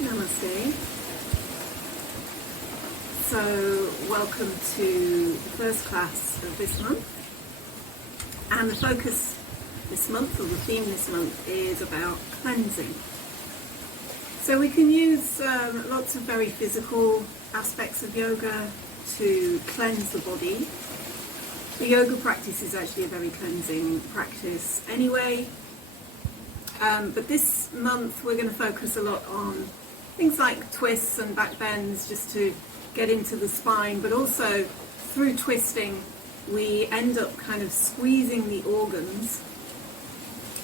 Namaste. So, welcome to the first class of this month. And the focus this month, or the theme this month, is about cleansing. So we can use lots of very physical aspects of yoga to cleanse the body. The yoga practice is actually a very cleansing practice anyway. But this month we're going to focus a lot on things like twists and backbends, just to get into the spine, but also through twisting we end up kind of squeezing the organs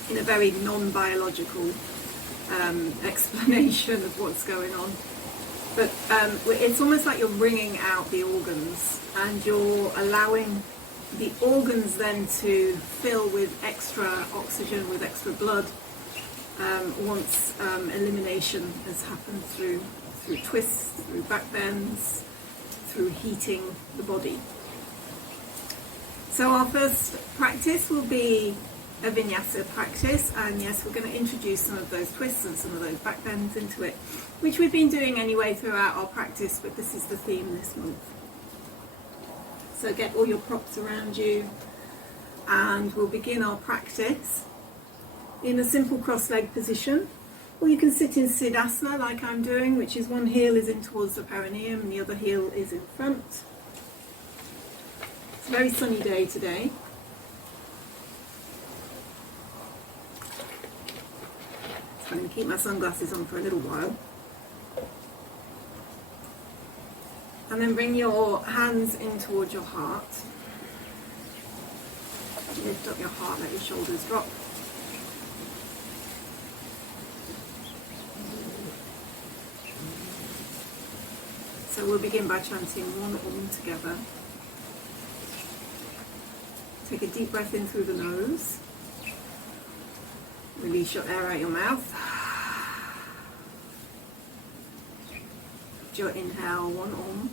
in a very non-biological explanation of what's going on. But it's almost like you're wringing out the organs, and you're allowing the organs then to fill with extra oxygen, with extra blood, once elimination has happened through twists, through backbends, through heating the body. So our first practice will be a Vinyasa practice, and yes, we're going to introduce some of those twists and some of those backbends into it, which we've been doing anyway throughout our practice, but this is the theme this month. So get all your props around you, and we'll begin our practice in a simple cross-leg position, or you can sit in Siddhasana like I'm doing, which is one heel is in towards the perineum and the other heel is in front. It's a very sunny day today. So I'm going to keep my sunglasses on for a little while. And then bring your hands in towards your heart. Lift up your heart, let your shoulders drop. So we'll begin by chanting one Om together. Take a deep breath in through the nose. Release your air out your mouth. Do your inhale, one Om.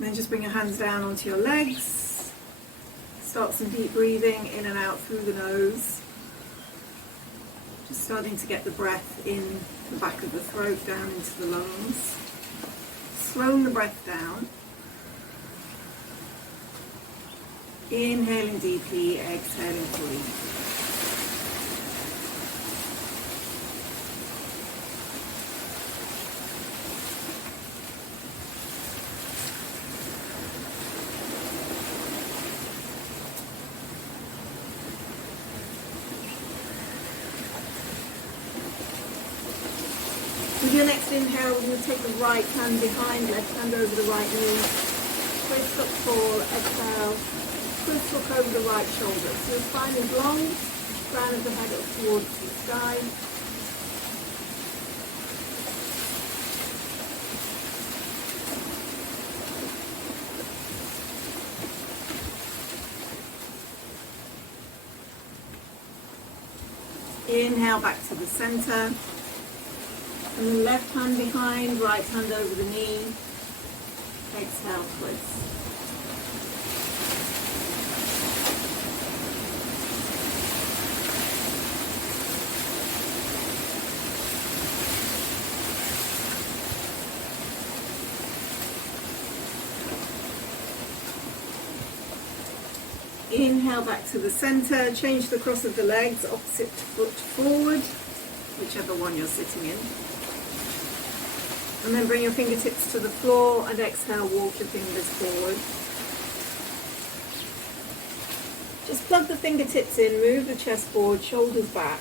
Then just bring your hands down onto your legs. Start some deep breathing in and out through the nose. Just starting to get the breath in the back of the throat, down into the lungs. Slowing the breath down. Inhaling deeply, exhaling fully. With your next inhale, we're going to take the right hand behind, left hand over the right knee. Twist up tall, exhale. Twist look over the right shoulder. So the spine is long, crown of the head up towards the sky. Inhale back to the center. And then left hand behind, right hand over the knee. Exhale, twist. Inhale back to the center, change the cross of the legs, opposite foot forward, whichever one you're sitting in. And then bring your fingertips to the floor and exhale, walk your fingers forward. Just plug the fingertips in, move the chest forward, shoulders back.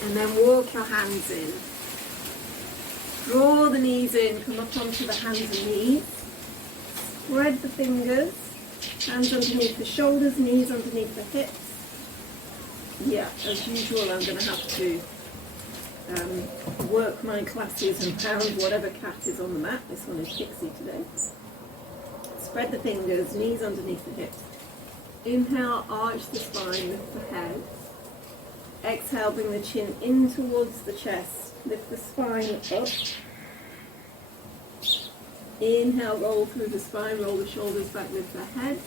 And then walk your hands in. Draw the knees in, come up onto the hands and knees. Spread the fingers. Hands underneath the shoulders, knees underneath the hips. Yeah, as usual, I'm going to have to work my classes and pound whatever cat is on the mat. This one is Pixie today. Spread the fingers, knees underneath the hips. Inhale, arch the spine, lift the head. Exhale, bring the chin in towards the chest. Lift the spine up. Inhale, roll through the spine, roll the shoulders back, lift the head.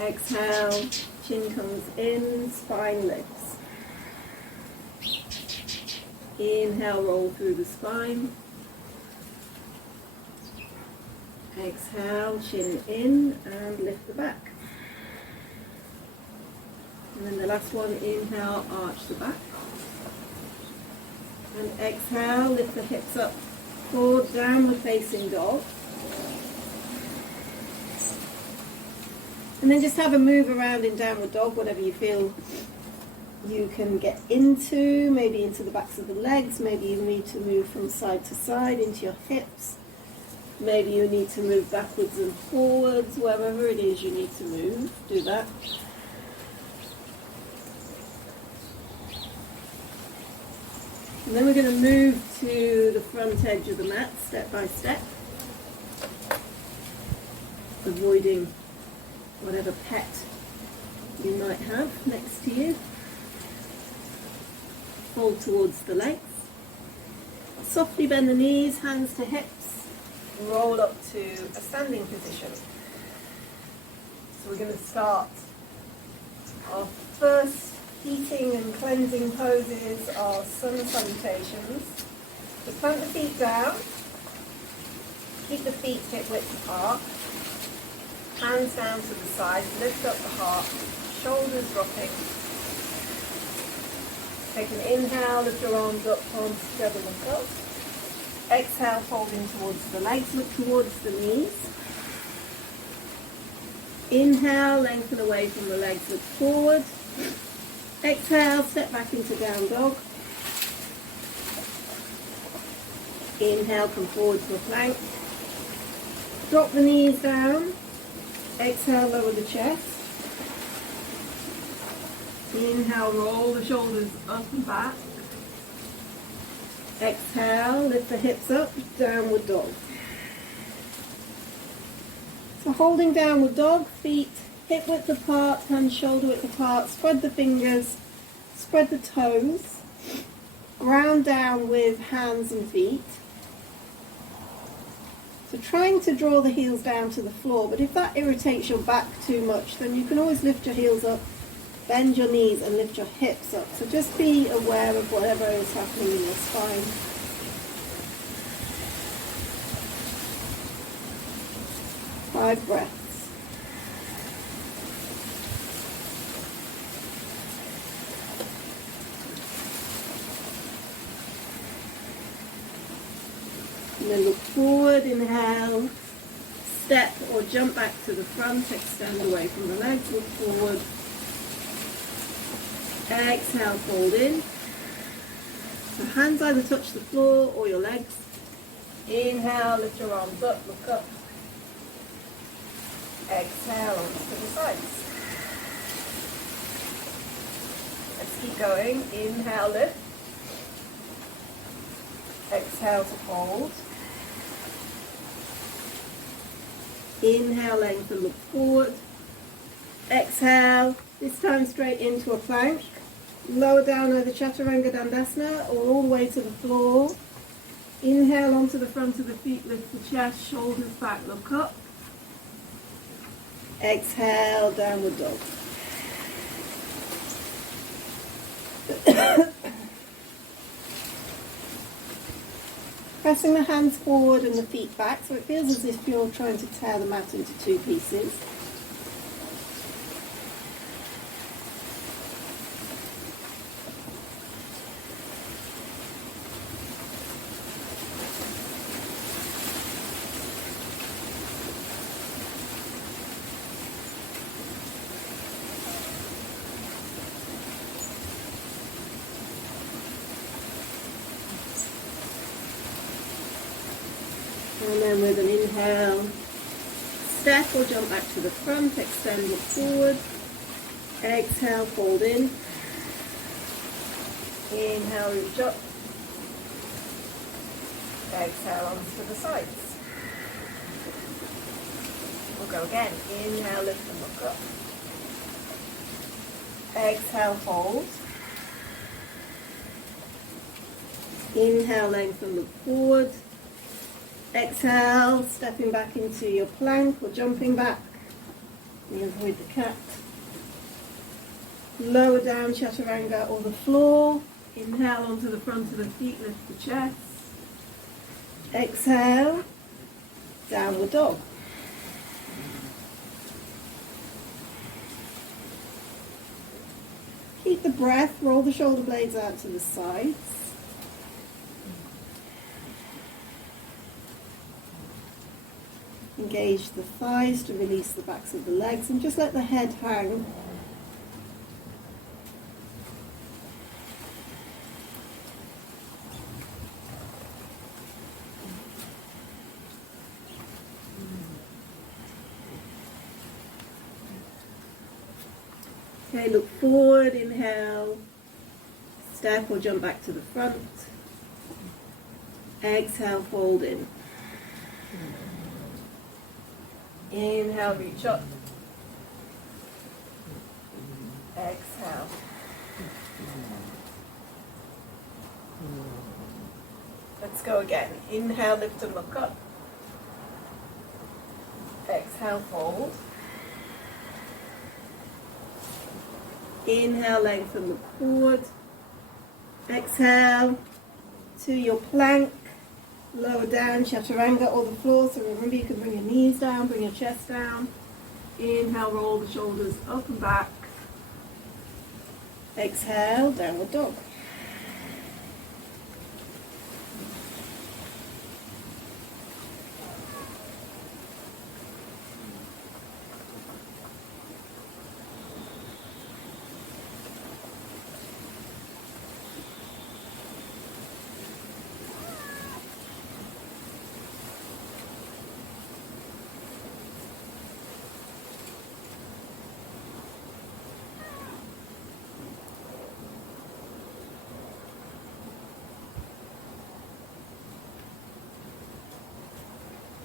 Exhale, chin comes in, spine lifts. Inhale, roll through the spine. Exhale, chin in and lift the back. And then the last one, inhale, arch the back. And exhale, lift the hips up, forward, downward facing dog. And then just have a move around in downward dog, whatever you feel you can get into, maybe into the backs of the legs, maybe you need to move from side to side into your hips, maybe you need to move backwards and forwards, wherever it is you need to move, do that. And then we're going to move to the front edge of the mat, step by step, avoiding whatever pet you might have next to you. Fold towards the legs. Softly bend the knees, hands to hips. Roll up to a standing position. So we're going to start our first heating and cleansing poses are sun salutations. So plant the feet down. Keep the feet hip width apart. Hands down to the side, lift up the heart, shoulders rocking. Take an inhale, lift your arms up, palms together, look up. Exhale, folding towards the legs, look towards the knees. Inhale, lengthen away from the legs, look forward. Exhale, step back into down dog. Inhale, come forward to a plank. Drop the knees down. Exhale, lower the chest. Inhale, roll the shoulders up and back. Exhale, lift the hips up, downward dog. So holding downward dog, feet hip width apart, hands shoulder width apart, spread the fingers, spread the toes, ground down with hands and feet. So trying to draw the heels down to the floor, but if that irritates your back too much, then you can always lift your heels up, bend your knees and lift your hips up. So just be aware of whatever is happening in your spine. Five breaths. And then look forward, inhale, step or jump back to the front, extend away from the legs, look forward. Exhale, fold in. So hands either touch the floor or your legs. Inhale, lift your arms up, look up. Exhale, onto the sides. Let's keep going. Inhale, lift. Exhale to fold. Inhale, lengthen, look forward. Exhale, this time straight into a plank. Lower down either Chaturanga Dandasana or all the way to the floor. Inhale onto the front of the feet, lift the chest, shoulders back, look up. Exhale, downward dog. Pressing the hands forward and the feet back, so it feels as if you're trying to tear the mat into two pieces. And then with an inhale, Step or jump back to the front, extend, look forward. Exhale, fold in. Inhale, reach up. Exhale, onto the sides. We'll go again. Inhale, lift and look up. Exhale, hold. Inhale, lengthen, look forward. Exhale, stepping back into your plank or jumping back. You avoid the cat. Lower down, chaturanga or the floor. Inhale onto the front of the feet, lift the chest. Exhale, downward dog. Keep the breath, roll the shoulder blades out to the sides. Engage the thighs to release the backs of the legs and just let the head hang. Okay, look forward, inhale, step or jump back to the front. Exhale, fold in. Inhale, reach up. Exhale. Let's go again. Inhale, lift and look up. Exhale, fold. Inhale, lengthen, look forward. Exhale to your plank. Lower down, chaturanga or the floor. So remember, you can bring your knees down, bring your chest down. Inhale, roll the shoulders up and back. Exhale, downward dog.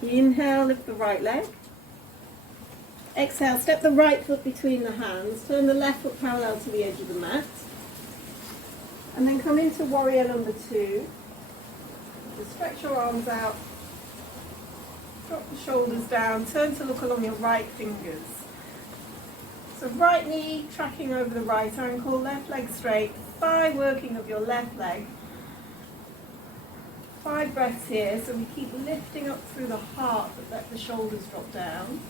Inhale, lift the right leg. Exhale, step the right foot between the hands. Turn the left foot parallel to the edge of the mat. And then come into warrior number 2. Just stretch your arms out. Drop the shoulders down. Turn to look along your right fingers. So right knee tracking over the right ankle, left leg straight. Thigh working of your left leg. 5 breaths here, so we keep lifting up through the heart, but let the shoulders drop down.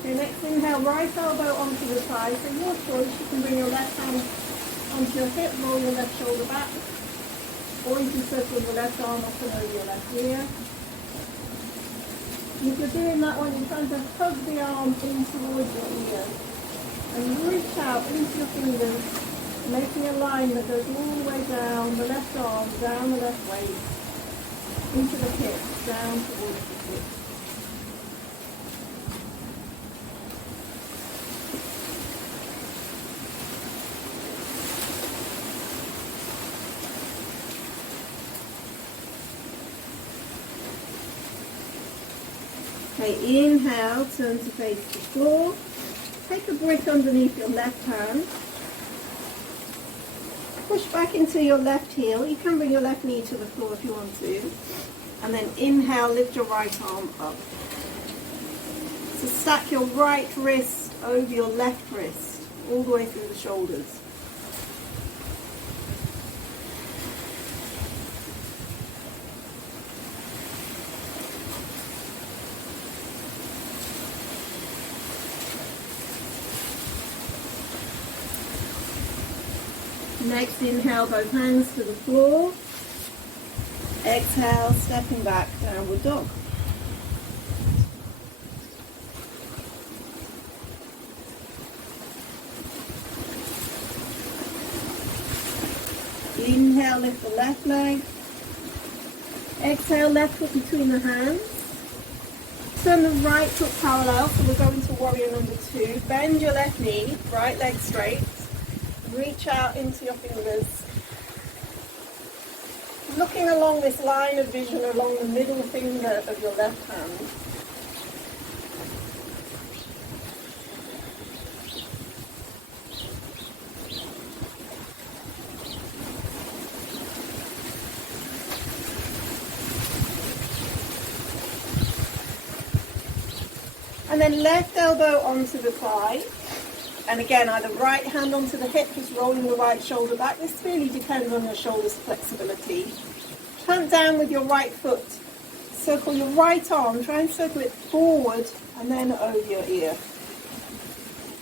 Okay, next inhale, right elbow onto the thigh, so your choice, you can bring your left hand onto your hip, roll your left shoulder back. Or you can circle your left arm up and over your left ear. If you're doing that one, you're trying to hug the arm in towards your ear. And reach out into your fingers, making a line that goes all the way down the left arm, down the left waist, into the hips, down towards the hips. Okay, inhale, turn to face the floor. Take a brick underneath your left hand. Push back into your left heel. You can bring your left knee to the floor if you want to. And then inhale, lift your right arm up. So stack your right wrist over your left wrist, all the way through the shoulders. Next, inhale, both hands to the floor. Exhale, stepping back, downward dog. Inhale, lift the left leg. Exhale, left foot between the hands. Turn the right foot parallel, so we're going to warrior number 2. Bend your left knee, right leg straight. Reach out into your fingers. Looking along this line of vision along the middle finger of your left hand. And then left elbow onto the thigh. And again, either right hand onto the hip, just rolling the right shoulder back. This really depends on your shoulder's flexibility. Plant down with your right foot. Circle your right arm. Try and circle it forward and then over your ear.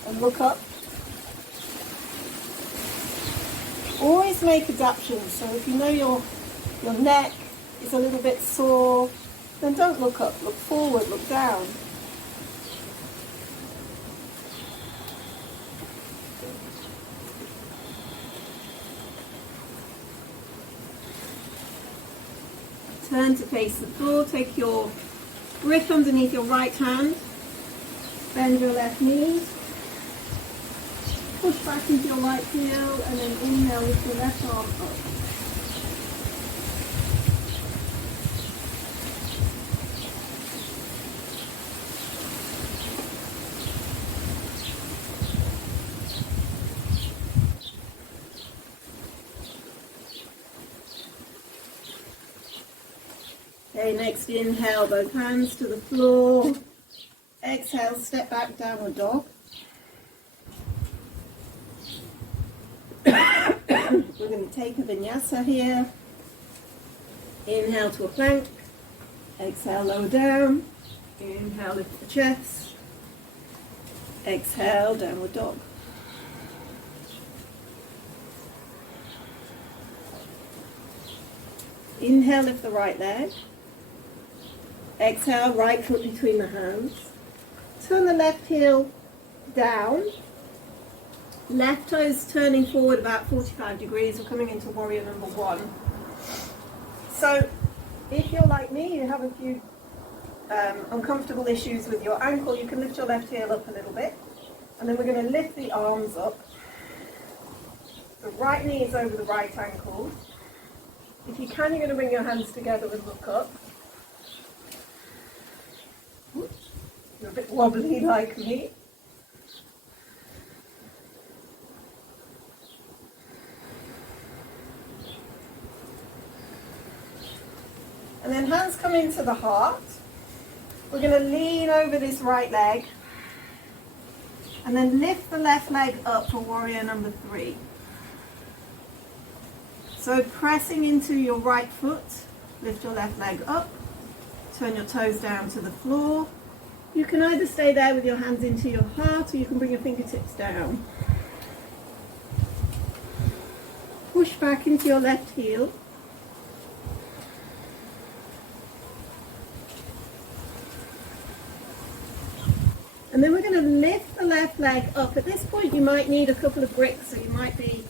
And look up. Always make adaptations. So if you know your neck is a little bit sore, then don't look up. Look forward, look down. Turn to face the floor, take your grip underneath your right hand, bend your left knee, push back into your right heel, and then inhale with your left arm up. Okay, next inhale, both hands to the floor. Exhale, step back, downward dog. We're going to take a vinyasa here. Inhale to a plank. Exhale, lower down. Inhale, lift the chest. Exhale, downward dog. Inhale, lift the right leg. Exhale, right foot between the hands. Turn the left heel down. Left toes turning forward about 45 degrees. We're coming into warrior number 1. So if you're like me, you have a few uncomfortable issues with your ankle, you can lift your left heel up a little bit. And then we're going to lift the arms up. The right knee is over the right ankle. If you can, you're going to bring your hands together and look up. You're a bit wobbly like me. And then hands come into the heart. We're going to lean over this right leg. And then lift the left leg up for warrior number 3. So pressing into your right foot, lift your left leg up, turn your toes down to the floor. You can either stay there with your hands into your heart or you can bring your fingertips down. Push back into your left heel. And then we're going to lift the left leg up. At this point you might need a couple of bricks, so you might be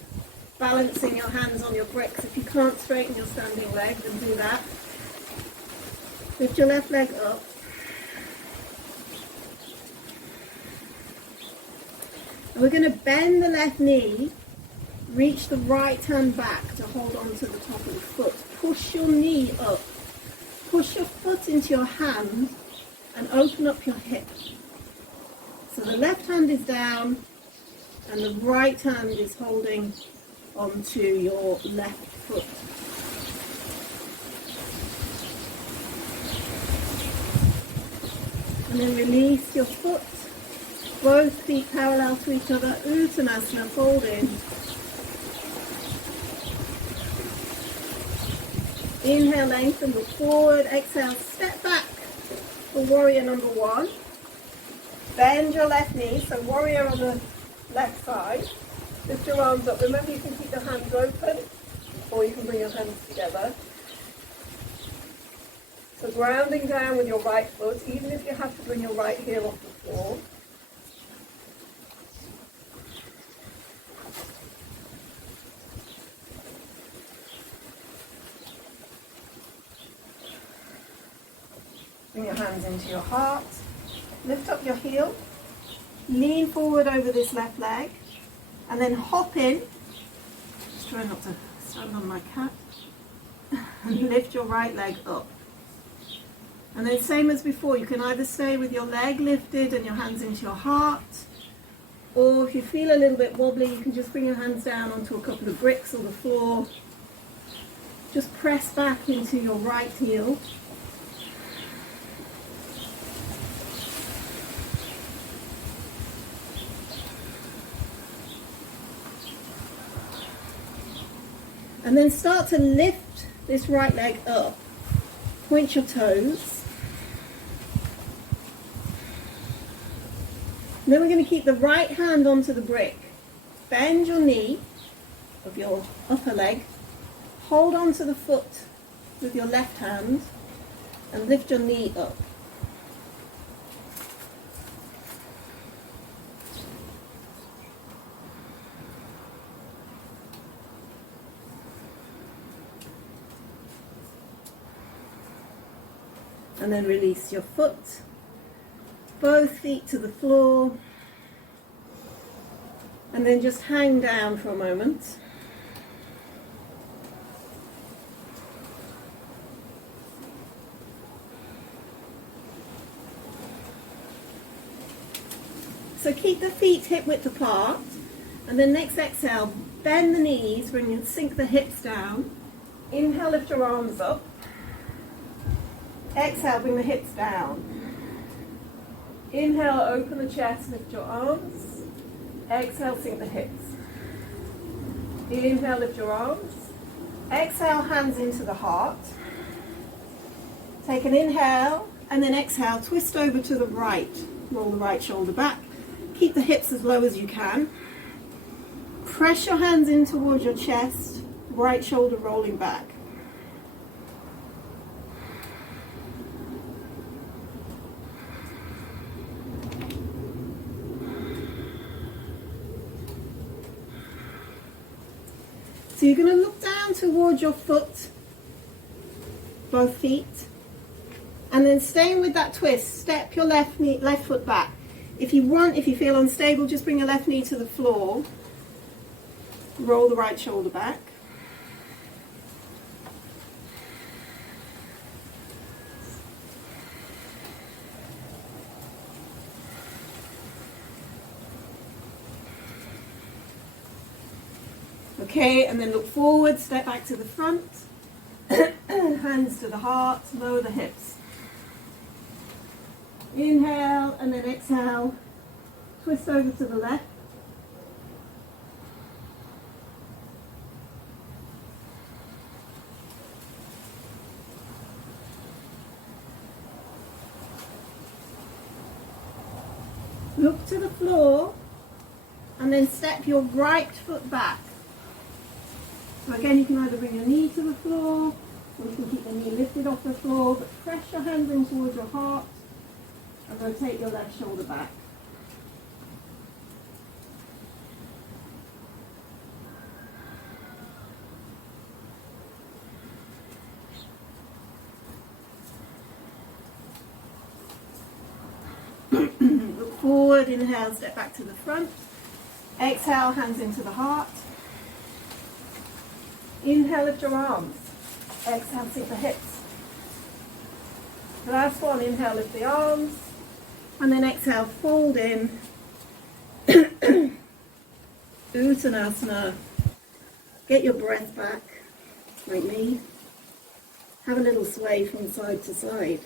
balancing your hands on your bricks. If you can't straighten your standing leg, then do that. Lift your left leg up. And we're going to bend the left knee, reach the right hand back to hold on to the top of the foot. Push your knee up. Push your foot into your hand and open up your hip. So the left hand is down and the right hand is holding onto your left foot. And then release your foot, both feet parallel to each other, Uttanasana, fold in. Inhale, lengthen, look forward, exhale, step back for warrior number 1. Bend your left knee, so warrior on the left side. Lift your arms up. Remember, you can keep your hands open or you can bring your hands together. So grounding down with your right foot, even if you have to bring your right heel off the floor. hands into your heart. Lift up your heel. Lean forward over this left leg. And then hop in. Just try not to stand on my cat. And lift your right leg up. And then same as before, you can either stay with your leg lifted and your hands into your heart, or if you feel a little bit wobbly, you can just bring your hands down onto a couple of bricks or the floor. Just press back into your right heel. And then start to lift this right leg up. Point your toes. And then we're going to keep the right hand onto the brick. Bend your knee of your upper leg. Hold onto the foot with your left hand and lift your knee up. And then release your foot. Both feet to the floor, and then just hang down for a moment. So keep the feet hip width apart, and then next exhale, bend the knees, sink the hips down. Inhale, lift your arms up. Exhale, bring the hips down. Inhale, open the chest, lift your arms. Exhale, sink the hips. Inhale, lift your arms. Exhale, hands into the heart. Take an inhale, and then exhale, twist over to the right. Roll the right shoulder back. Keep the hips as low as you can. Press your hands in towards your chest, right shoulder rolling back. So you're going to look down towards your foot, both feet, and then staying with that twist, step your left foot back. If you feel unstable, just bring your left knee to the floor, roll the right shoulder back. Okay, and then look forward, step back to the front, hands to the heart, lower the hips. Inhale, and then exhale, twist over to the left. Look to the floor, and then step your right foot back. So again, you can either bring your knee to the floor, or you can keep the knee lifted off the floor, but press your hands in towards your heart and rotate your left shoulder back. Look forward, inhale, step back to the front. Exhale, hands into the heart. Inhale, lift your arms. Exhale, sink the hips. The last one, inhale, lift the arms. And then exhale, fold in. Uttanasana. Get your breath back, like me. Have a little sway from side to side.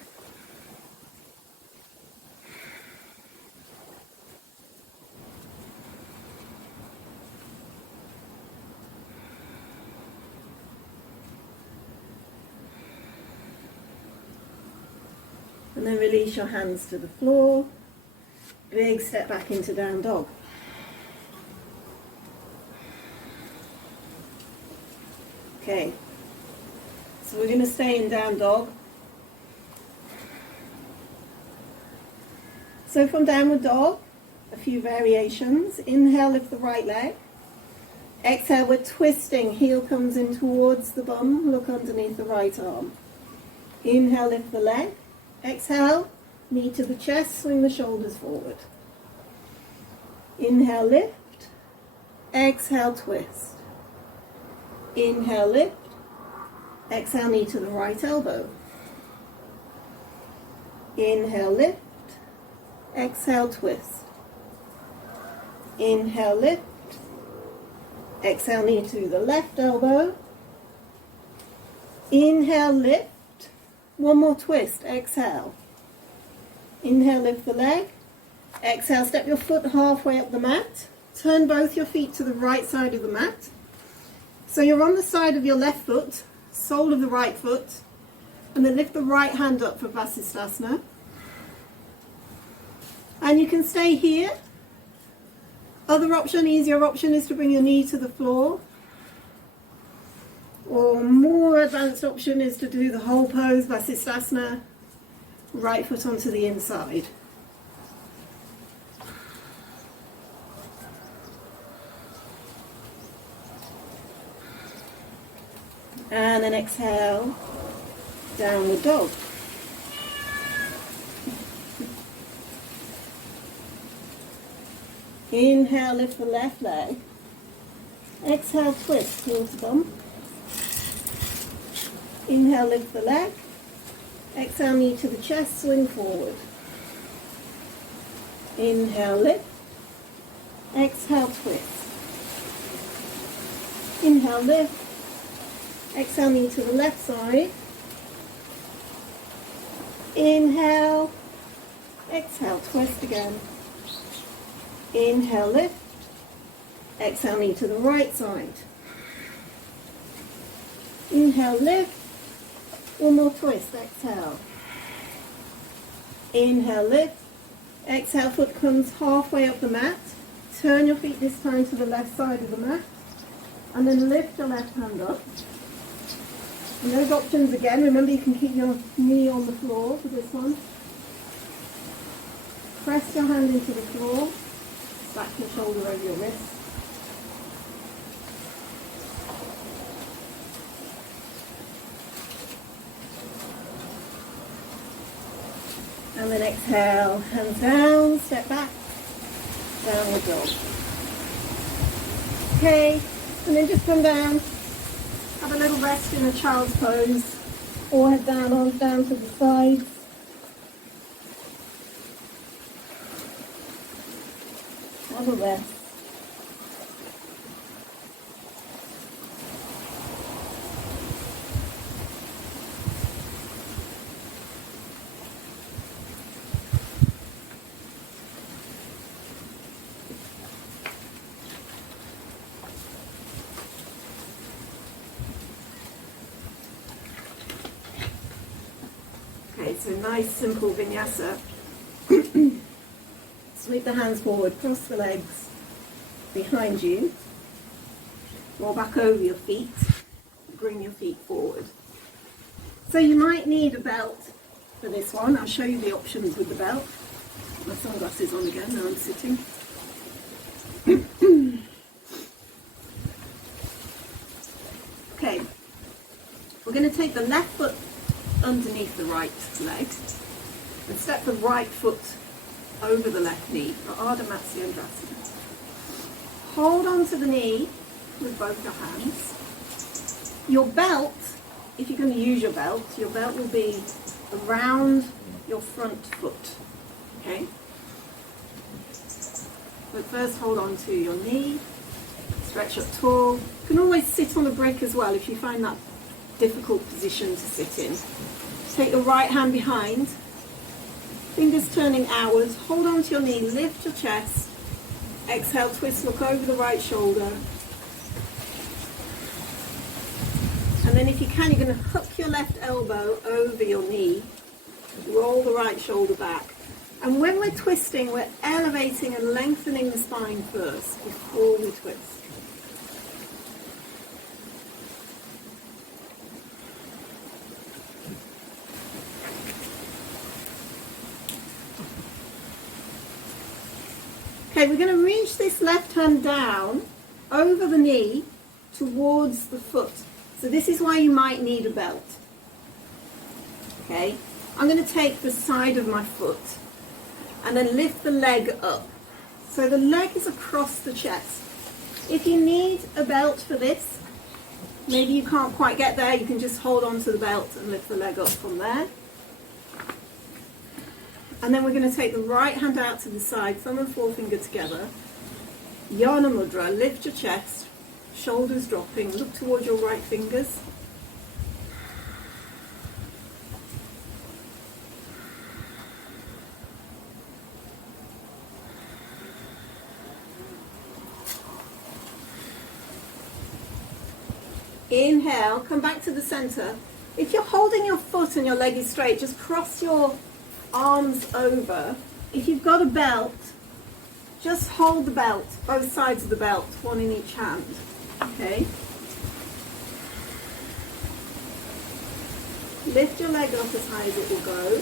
And then release your hands to the floor. Big step back into down dog. Okay, so we're going to stay in down dog. So from downward dog, a few variations. Inhale, lift the right leg. Exhale, we're twisting. Heel comes in towards the bum. Look underneath the right arm. Inhale, lift the leg. Exhale, knee to the chest, swing the shoulders forward. Inhale, lift. Exhale, twist. Inhale, lift. Exhale, knee to the right elbow. Inhale, lift. Exhale, twist. Inhale, lift. Exhale, knee to the left elbow. Inhale, lift. One more twist. Exhale. Inhale, lift the leg. Exhale, step your foot halfway up the mat. Turn both your feet to the right side of the mat. So you're on the side of your left foot, sole of the right foot, and then lift the right hand up for Vasisthasana. And you can stay here. Other option, easier option, is to bring your knee to the floor. Or more advanced option is to do the whole pose, Vasisthasana, right foot onto the inside. And then exhale, downward dog. Inhale, lift the left leg. Exhale, twist, heel to bum. Inhale, lift the leg. Exhale, knee to the chest, swing forward. Inhale, lift. Exhale, twist. Inhale, lift. Exhale, knee to the left side. Inhale. Exhale, twist again. Inhale, lift. Exhale, knee to the right side. Inhale, lift. One more twist, exhale. Inhale, lift. Exhale, foot comes halfway up the mat. Turn your feet this time to the left side of the mat. And then lift your left hand up. And those options again, remember you can keep your knee on the floor for this one. Press your hand into the floor. Stack your shoulder over your wrist. And then exhale, hands down, step back, downward dog. Okay, and then just come down, have a little rest in a child's pose, or head down, arms down to the sides. Have a rest. Okay, so nice simple vinyasa. Sweep the hands forward, cross the legs behind you, roll back over your feet, bring your feet forward. So you might need a belt for this one. I'll show you the options with the belt. My sunglasses on again, now I'm sitting. Okay, we're going to take the left foot underneath the right leg and step the right foot over the left knee for Ardha Matsyendrasana. Hold on to the knee with both your hands. Your belt, if you're going to use your belt will be around your front foot. Okay? But first hold on to your knee, stretch up tall. You can always sit on a brick as well if you find that difficult position to sit in. Take your right hand behind, fingers turning outwards, hold on to your knee, lift your chest, exhale, twist, look over the right shoulder. And then if you can, you're going to hook your left elbow over your knee, roll the right shoulder back. And when we're twisting, we're elevating and lengthening the spine first before we twist. Okay, we're going to reach this left hand down over the knee towards the foot. So this is why you might need a belt. Okay, I'm going to take the side of my foot and then lift the leg up. So the leg is across the chest. If you need a belt for this, maybe you can't quite get there, you can just hold on to the belt and lift the leg up from there. And then we're going to take the right hand out to the side, thumb and forefinger together. Yana Mudra, lift your chest, shoulders dropping, look towards your right fingers. Inhale, come back to the center. If you're holding your foot and your leg is straight, just cross your arms over. If you've got a belt, just hold the belt, both sides of the belt, one in each hand. Okay? Lift your leg up as high as it will go.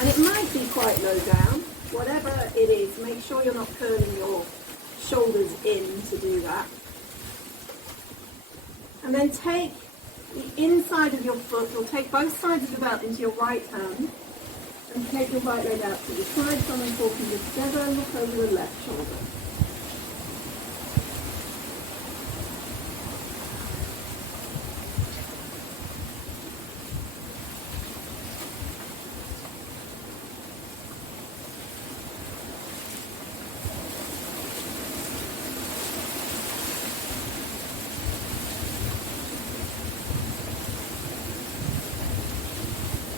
And it might be quite low down. Whatever it is, make sure you're not curling your shoulders in to do that. And then take the inside of your foot, or take both sides of the belt into your right hand, and take your right leg out to the side, thumb and forefinger together, look over the left shoulder.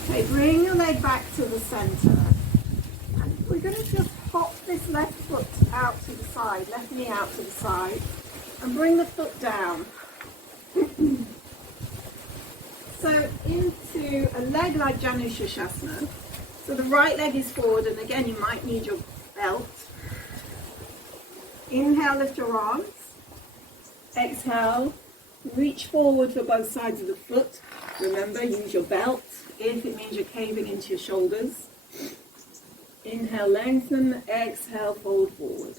Okay, bring your leg back to the center. And we're going to just hop this left foot out to the side, left knee out to the side, and bring the foot down. So into a leg like Janu Shirshasana. So the right leg is forward, and again you might need your belt. Inhale, lift your arms. Exhale, reach forward for both sides of the foot. Remember, use your belt if it means you're caving into your shoulders. Inhale, lengthen. Exhale, fold forward.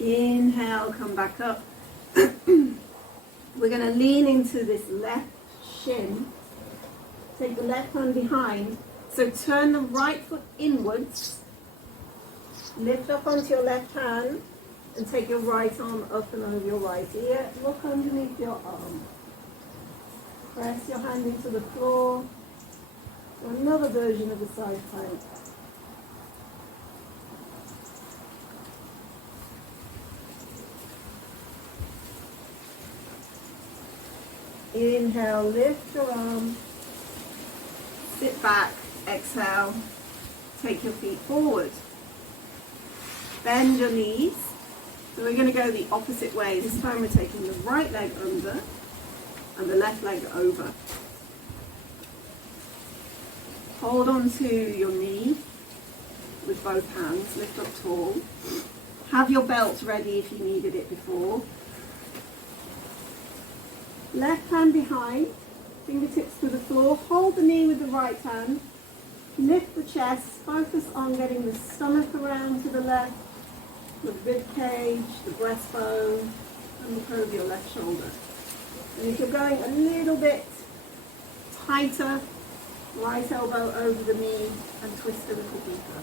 Inhale, come back up. We're going to lean into this left shin. Take the left hand behind. So turn the right foot inwards. Lift up onto your left hand and take your right arm up and over your right ear. Look underneath your arm. Press your hand into the floor. So another version of the side plank. Inhale, lift your arm, sit back, exhale, take your feet forward. Bend your knees. So we're going to go the opposite way. This time we're taking the right leg under and the left leg over. Hold on to your knee with both hands, lift up tall. Have your belt ready if you needed it before. Left hand behind, fingertips to the floor, hold the knee with the right hand, lift the chest, focus on getting the stomach around to the left, the rib cage, the breastbone, and look over your left shoulder. And if you're going a little bit tighter, right elbow over the knee and twist a little deeper.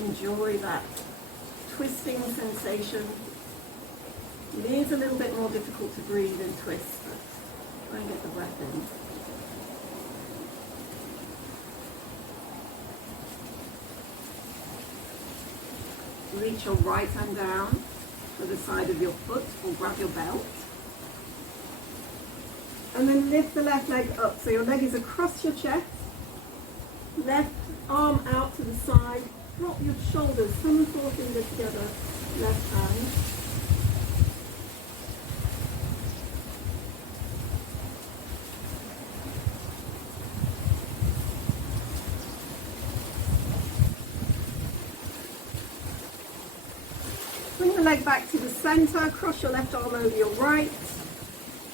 Enjoy that twisting sensation. It is a little bit more difficult to breathe and twist, but try and get the breath in. Reach your right hand down to the side of your foot or grab your belt. And then lift the left leg up. So your leg is across your chest. Left arm out to the side. Drop your shoulders, thumb and forefinger together, left hand. Bring the leg back to the center, cross your left arm over your right,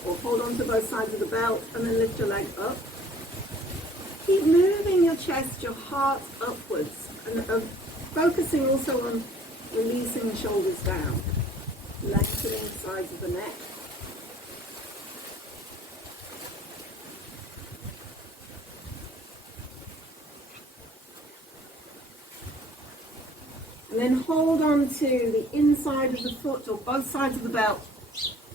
or hold on to both sides of the belt, and then lift your leg up. Keep moving your chest, your heart upwards, and focusing also on releasing the shoulders down, lengthening the sides of the neck. And then hold on to the inside of the foot or both sides of the belt.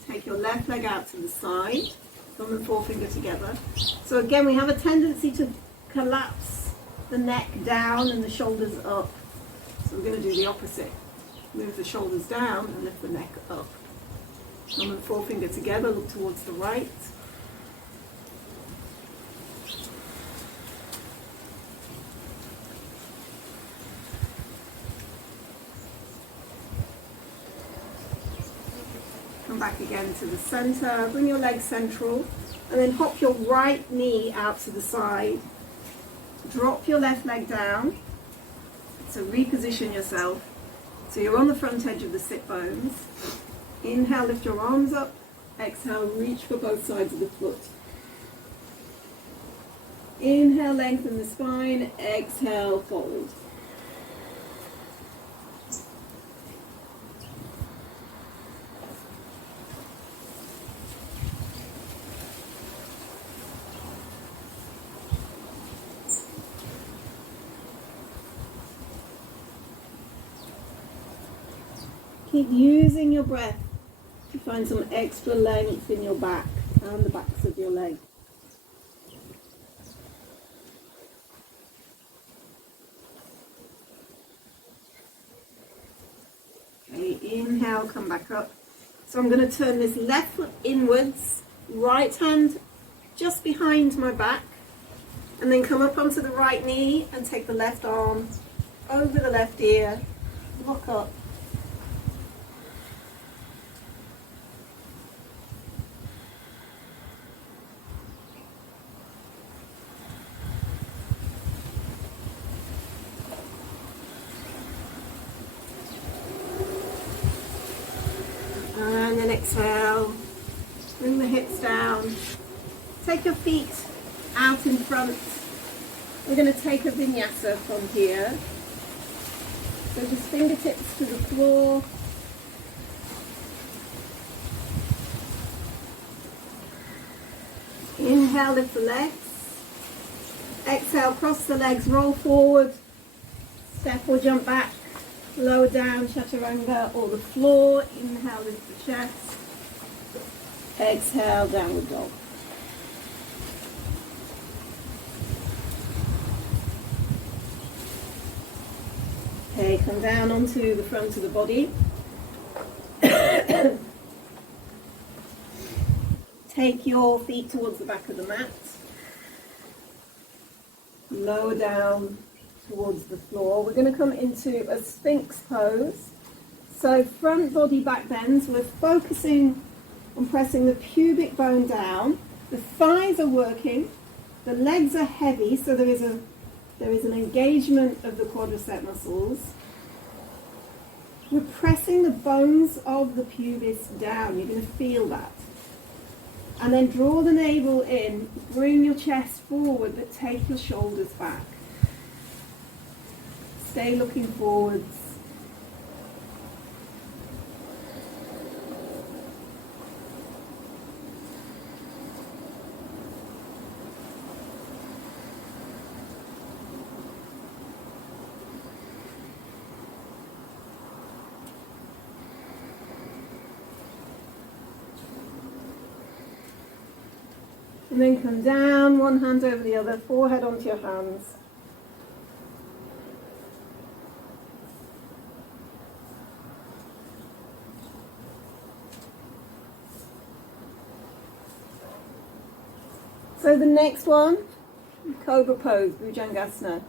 Take your left leg out to the side, thumb and forefinger together. So again, we have a tendency to collapse the neck down and the shoulders up. So we're going to do the opposite. Move the shoulders down and lift the neck up. Thumb and forefinger together, look towards the right. Come back again to the center, bring your legs central, and then hop your right knee out to the side. Drop your left leg down, so reposition yourself. So you're on the front edge of the sit bones. Inhale, lift your arms up. Exhale, reach for both sides of the foot. Inhale, lengthen the spine. Exhale, fold. Keep using your breath to find some extra length in your back and the backs of your legs. Okay, inhale, come back up. So I'm going to turn this left foot inwards, right hand just behind my back, and then come up onto the right knee and take the left arm over the left ear, look up. And then exhale, bring the hips down, take your feet out in front. We're going to take a vinyasa from here. So just fingertips to the floor. Inhale, lift the legs. Exhale, cross the legs, roll forward, step or jump back. Lower down, chaturanga, or the floor. Inhale, lift the chest. Exhale, downward dog. Okay, come down onto the front of the body. Take your feet towards the back of the mat. Lower down towards the floor. We're going to come into a Sphinx pose. So front body back bends. We're focusing on pressing the pubic bone down. The thighs are working. The legs are heavy, so there is an engagement of the quadricep muscles. We're pressing the bones of the pubis down. You're going to feel that. And then draw the navel in. Bring your chest forward, but take your shoulders back. Stay looking forwards. And then come down, one hand over the other, forehead onto your hands. So the next one, cobra pose, Bhujangasana.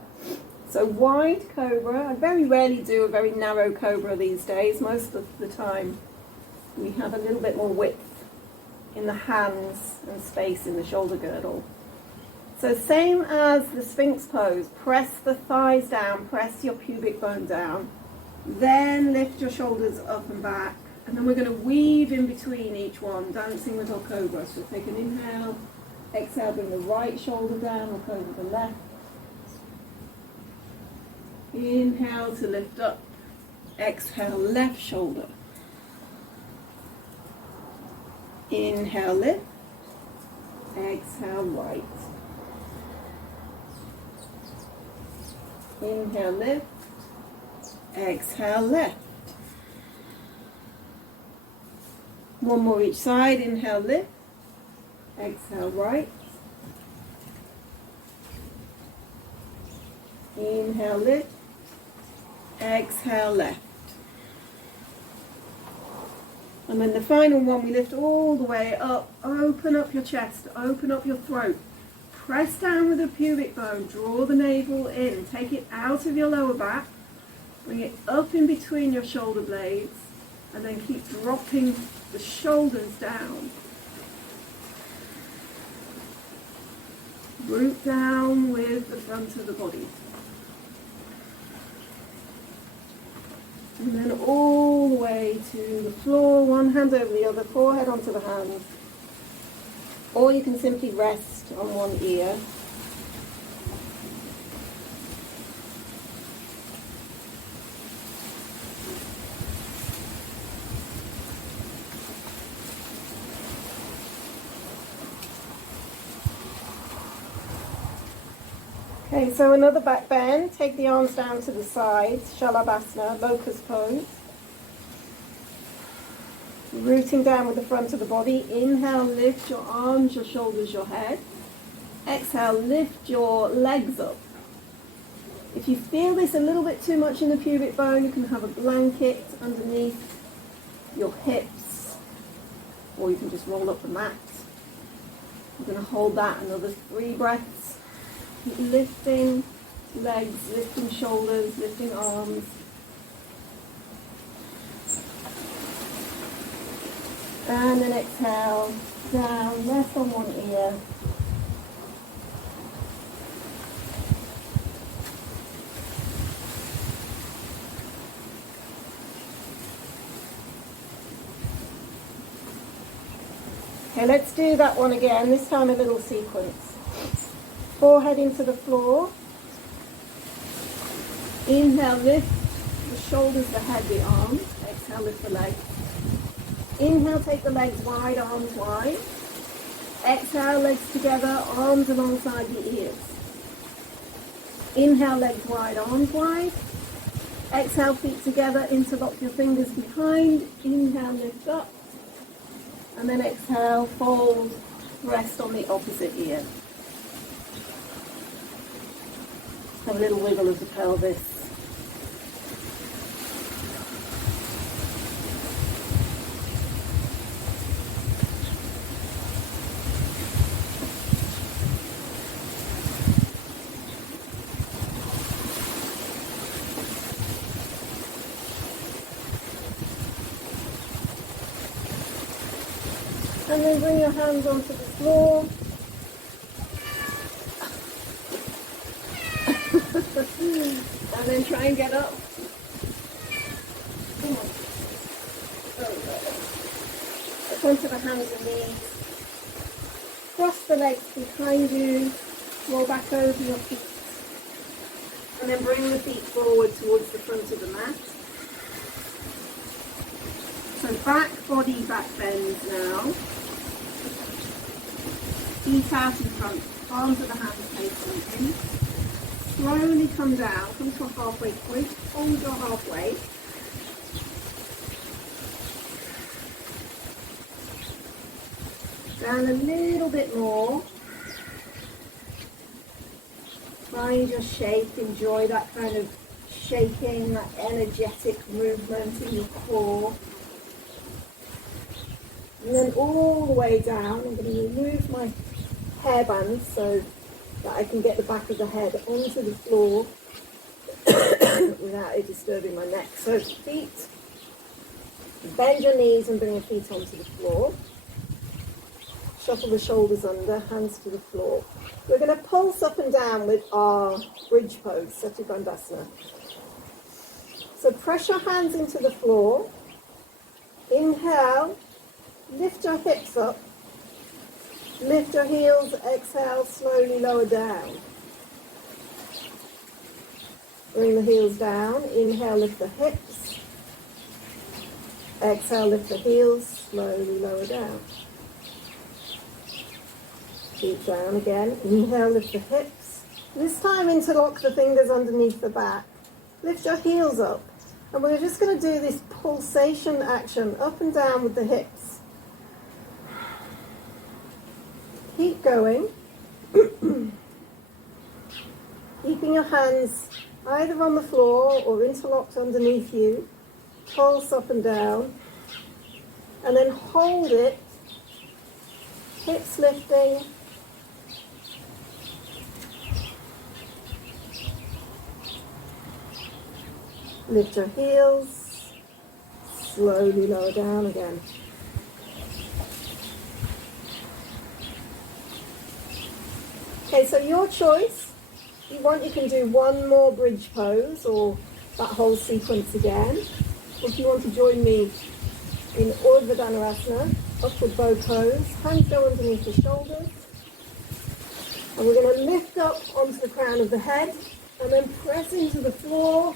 So wide cobra. I very rarely do a very narrow cobra these days. Most of the time we have a little bit more width in the hands and space in the shoulder girdle. So same as the Sphinx pose, press the thighs down, press your pubic bone down. Then lift your shoulders up and back, and then we're going to weave in between each one, dancing with our cobra. So take an inhale, exhale, bring the right shoulder down, look over the left. Inhale to lift up, exhale, left shoulder. Inhale, lift, exhale, right. Inhale, lift, exhale, left. One more each side. Inhale, lift, exhale, right. Inhale, lift, exhale, left. And then the final one, we lift all the way up. Open up your chest, open up your throat. Press down with the pubic bone, draw the navel in, take it out of your lower back, bring it up in between your shoulder blades, and then keep dropping the shoulders down. Root down with the front of the body. And then all the way to the floor, one hand over the other, forehead onto the hands. Or you can simply rest on one ear. Okay, so another back bend. Take the arms down to the sides, Shalabhasana, locust pose. Rooting down with the front of the body. Inhale, lift your arms, your shoulders, your head. Exhale, lift your legs up. If you feel this a little bit too much in the pubic bone, you can have a blanket underneath your hips, or you can just roll up the mat. We're going to hold that another 3 breaths. Keep lifting legs, lifting shoulders, lifting arms. And then exhale, down, rest on one ear. Okay, let's do that one again, this time a little sequence. Forehead into the floor. Inhale, lift the shoulders, the head, the arms. Exhale, lift the legs. Inhale, take the legs wide, arms wide. Exhale, legs together, arms alongside the ears. Inhale, legs wide, arms wide. Exhale, feet together, interlock your fingers behind. Inhale, lift up. And then exhale, fold, rest on the opposite ear. Have a little wiggle of the pelvis. And then bring your hands onto the floor. And then try and get up. Come on. The front of the hands and knees. Cross the legs behind you. Roll back over your feet. And then bring the feet forward towards the front of the mat. So back body, back bends now. Feet out in front, palms of the hands facing in. Slowly come down, come to a halfway point, hold your halfway. Down a little bit more. Find your shape, enjoy that kind of shaking, that energetic movement in your core. And then all the way down, I'm going to remove my hairband so that I can get the back of the head onto the floor without it disturbing my neck. So feet, bend your knees and bring your feet onto the floor. Shuffle the shoulders under, hands to the floor. We're going to pulse up and down with our bridge pose, Sati Bandhasana. So press your hands into the floor. Inhale, lift your hips up. Lift your heels, exhale, slowly lower down. Bring the heels down. Inhale, lift the hips. Exhale, lift the heels, slowly lower down. Feet down again. Inhale, lift the hips. This time interlock the fingers underneath the back. Lift your heels up. And we're just going to do this pulsation action up and down with the hips. Keep going. Keeping your hands either on the floor or interlocked underneath you. Pulse up and down. And then hold it. Hips lifting. Lift your heels. Slowly lower down again. Okay, so your choice. If you want, you can do one more bridge pose or that whole sequence again. Or if you want to join me in Urdhva Dhanurasana, upward bow pose, hands go underneath the shoulders. And we're going to lift up onto the crown of the head and then press into the floor,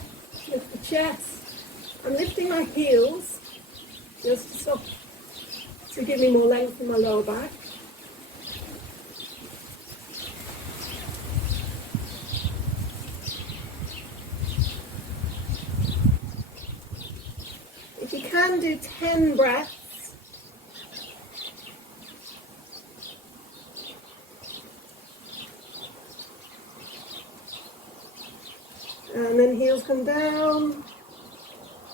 lift the chest. I'm lifting my heels just to stop, to give me more length in my lower back. If you can, do 10 breaths. And then heels come down,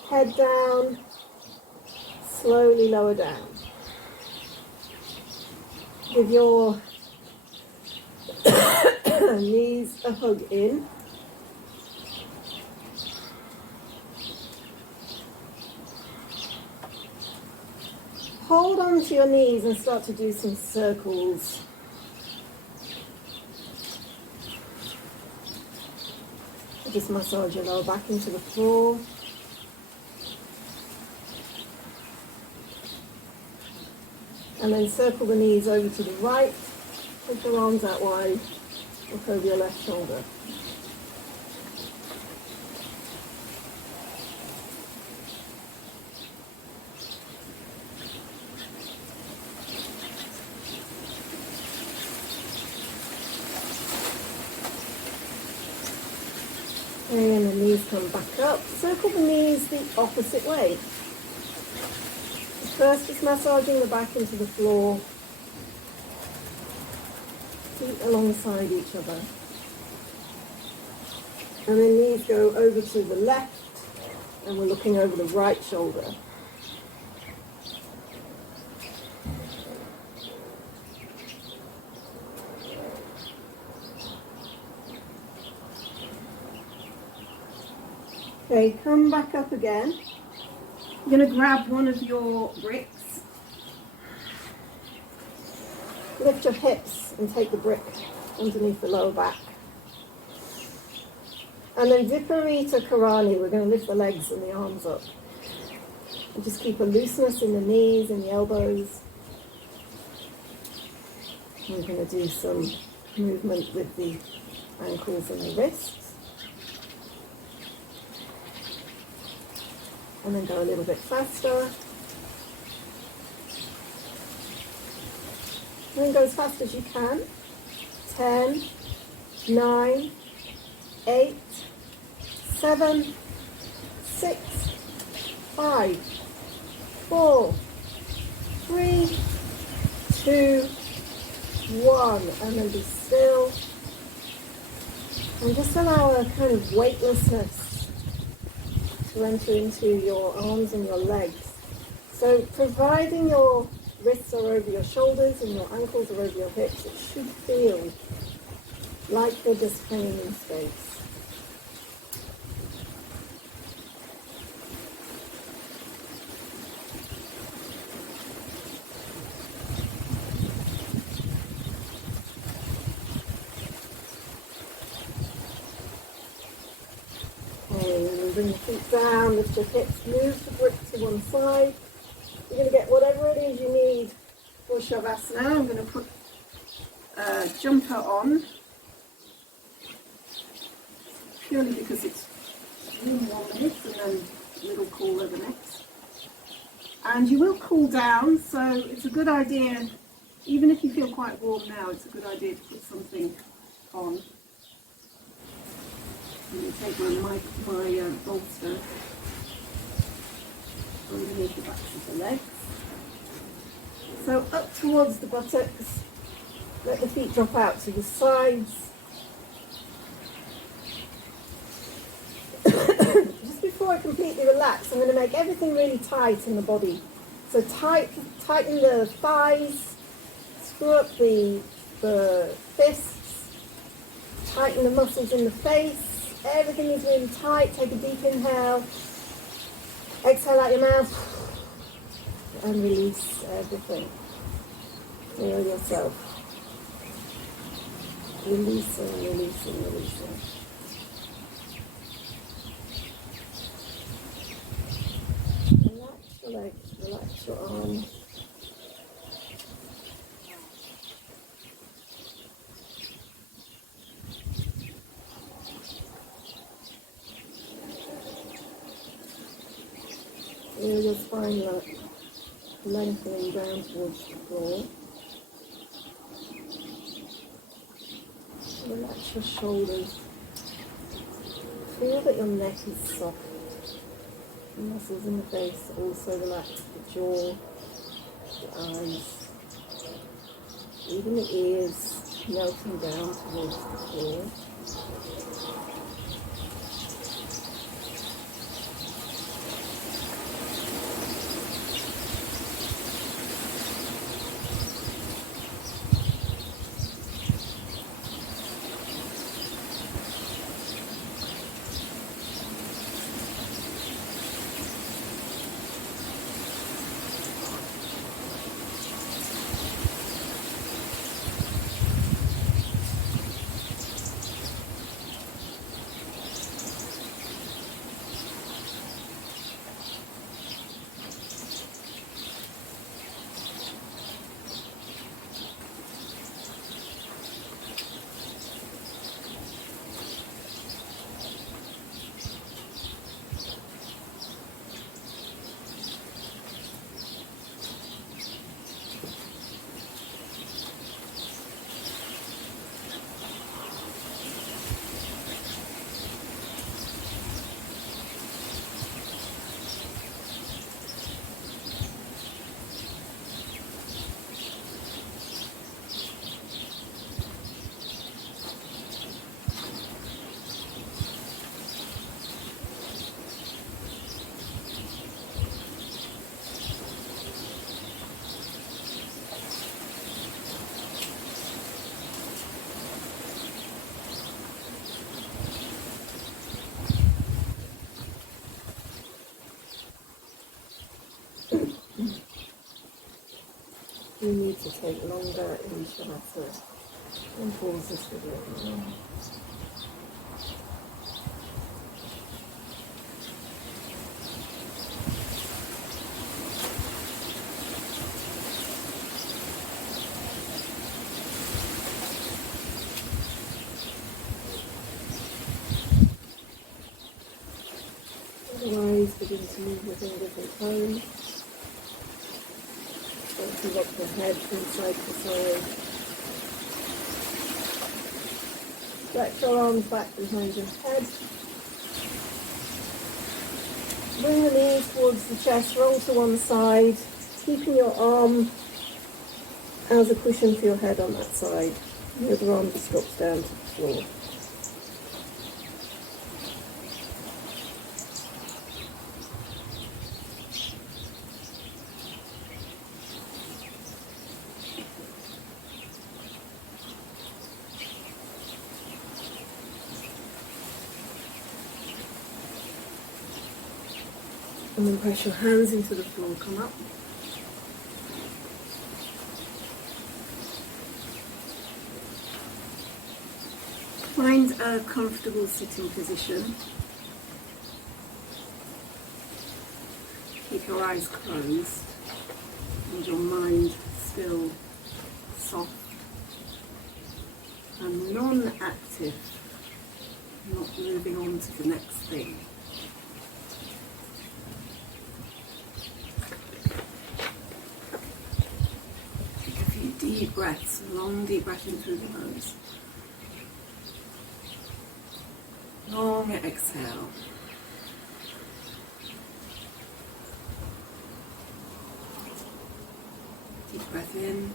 head down, slowly lower down. Give your knees a hug in. Hold on to your knees and start to do some circles. Just massage your lower back into the floor. And then circle the knees over to the right. Put your arms out wide. Look over your left shoulder. And the knees come back up. Circle the knees the opposite way. First, just massaging the back into the floor. Feet alongside each other. And then knees go over to the left, and we're looking over the right shoulder. Okay, come back up again. You're going to grab one of your bricks. Lift your hips and take the brick underneath the lower back. And then Viparita Karani, we're going to lift the legs and the arms up. And just keep a looseness in the knees and the elbows. We're going to do some movement with the ankles and the wrists. And then go a little bit faster. And then go as fast as you can. 10, 9, 8, 7, 6, 5, 4, 3, 2, 1. And then be still. And just allow a kind of weightlessness to enter into your arms and your legs. So providing your wrists are over your shoulders and your ankles are over your hips, it should feel like they're just hanging in space. bring the feet down, lift your hips, move the grip to one side. You're going to get whatever it is you need for Shavasana. I'm going to put a jumper on, purely because it's warm 1 minute and then a little cooler the next. And you will cool down, so it's a good idea, even if you feel quite warm now, it's a good idea to put something on. I'm going to take my bolster underneath the backs of the legs. So up towards the buttocks, let the feet drop out to the sides. Just before I completely relax, I'm going to make everything really tight in the body. So tighten the thighs, screw up the fists, tighten the muscles in the face. Everything is really tight. Take a deep inhale. Exhale out your mouth. And release everything. Feel yourself. Releasing, releasing, releasing. Relax your legs, relax your arms. Feel your spine lengthening down towards the floor. Relax your shoulders. Feel that your neck is soft. The muscles in the face also relax, the jaw, the eyes, even the ears melting down towards the floor. You need to take longer in Shavasana and pause this video. Otherwise, begin to move your fingers and toes. Start to rock the head from side to side. Stretch your arms back behind your head. Bring the knees towards the chest, roll to one side, keeping your arm as a cushion for your head on that side. The other arm just drops down to the floor. And then press your hands into the floor, come up. Find a comfortable sitting position. Keep your eyes closed and your mind still soft and non-active, not moving on to the next thing. Take a few deep breaths, a long deep breath in through the nose. Long exhale. Deep breath in.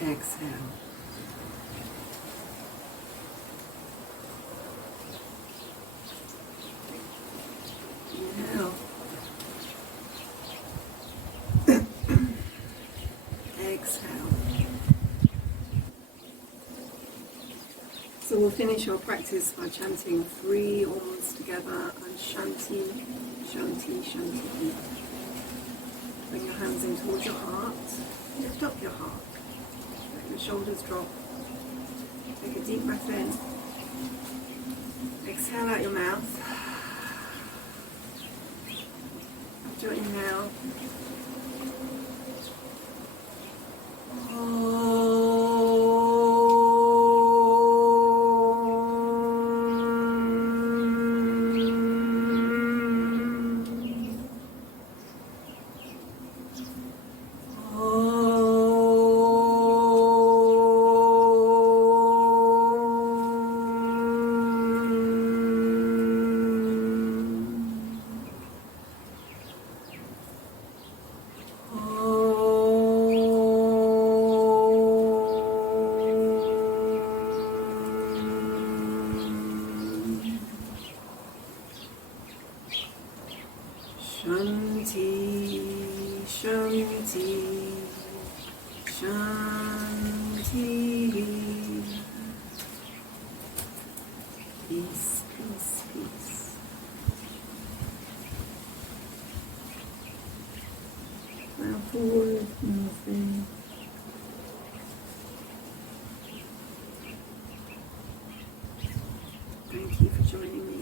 Exhale. Inhale. Exhale. So we'll finish our practice by chanting 3 Oms together and Shanti, Shanti, Shanti. Bring your hands in towards your heart. Lift up your heart. Let your shoulders drop. Take a deep breath in. Exhale out your mouth. After your inhale, Shanti, Shanti, Shanti. Peace, peace, peace. Now forward, moving. Thank you for joining me.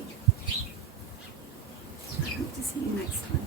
I hope to see you next time.